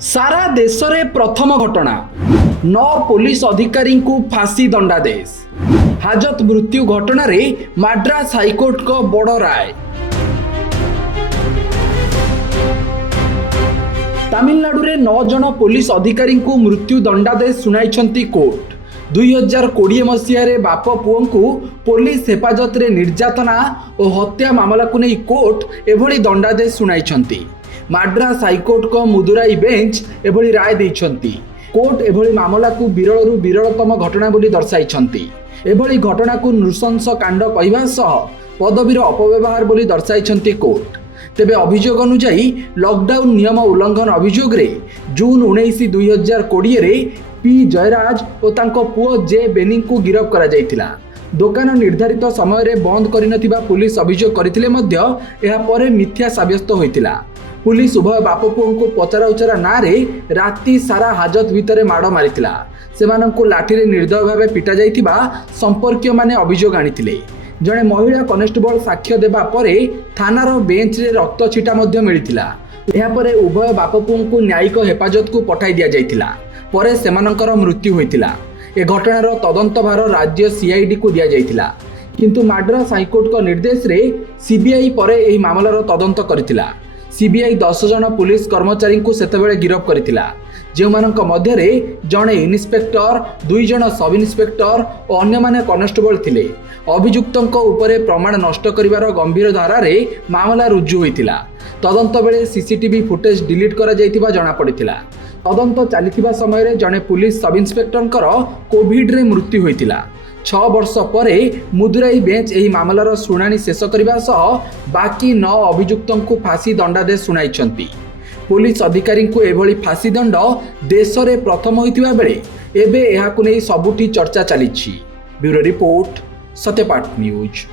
सारा देश में प्रथम घटना 9 पुलिस अधिकारी को फांसी दंडादेश। हाजत मृत्यु घटना रे मद्रास हाईकोर्ट को बड़ राय। तमिलनाडु रे 9 जन पुलिस अधिकारी को मृत्यु दंडादेश सुनाई कोर्ट। 2020 मसीह बाप पुओं को पुलिस हेफाजत रे निर्यातना और हत्या मामला को नहीं कोर्ट एभली दंडादेश सुनाई। मद्रास हाईकोर्ट को मुदुराई बेंच एभली राय देइछंती। कोर्ट एभली मामला को विरलरू विरलतम घटना बोली दर्शाइछंती। एभली घटना को नृशंस कांड कहवा सह पदवीर अपव्यवहार बोली दर्शाइछंती कोर्ट। तेबे अभियोग अनुसार लॉकडाउन नियम उल्लंघन अभियोग रे जून 19 2020 रे पी जयराज और तांको पुओ जे बेनी को गिरफ्त करा जायतिला। दुकान निर्धारित समय रे बंद करिनथिबा पुलिस अभियोग करथिले मध्य एहा परे मिथ्या साब्यस्त होइतिला। पुलिस उभय बाप पुओं को पचरा उचरा ना रे राति सारा हाजत भितर माड़ मारिथिला। सेमानंकु लाठी रे निर्दय भावे पिटा जाइथिबा संपर्कीय माने अभियोग आनिथिले। जणे महिला कनेस्टेबल साक्ष्य देबा परे थानार बेंच रे रक्त छिटा मध्य मिलिथिला। एहा परे उभय बाप पुओं को न्यायिक हेफाजत को पठाई दिया जाइथिला। परे सेमानंकर मृत्यु होइथिला। ए घटनार तदंत भार राज्य सीआईडी को दिया जाइथिला। किंतु मद्रास हाईकोर्ट को निर्देश रे सीबीआई परे एही मामलार तदंत करथिला। सीबीआई 10 जन पुलिस कर्मचारी को सेतेबेले गिरफ्त करथिला, जेउमानंक मध्यरे जणे इन्स्पेक्टर, 2 जन सब इन्स्पेक्टर और अन्य माने कनेस्टेबल थिले। अभियुक्तंक उपरे प्रमाण नष्ट करिवार गंभीर धारा रे मामला रुजु होइतिला। तदंत बेले सीसीटीवी फुटेज डिलीट करा जाइतिबा जणा पड़ितिला। तदंत चलिथिबा समय रे जणे पुलिस सब इन्स्पेक्टरंकर कोविड रे मृत्यु होइतिला। 6 वर्ष परे मुदुराई बेंच एही मामलार शुणाणी शेष करबा सह बाकी 9 अभियुक्तों को फांसी दंडादेश सुनाइछंती। पुलिस अधिकारी को एभली फांसी दंड देश में प्रथम होइतिबा बेले एबे एहाकु नै सबुठी चर्चा चलिछि। Bureau report, Satyapath news.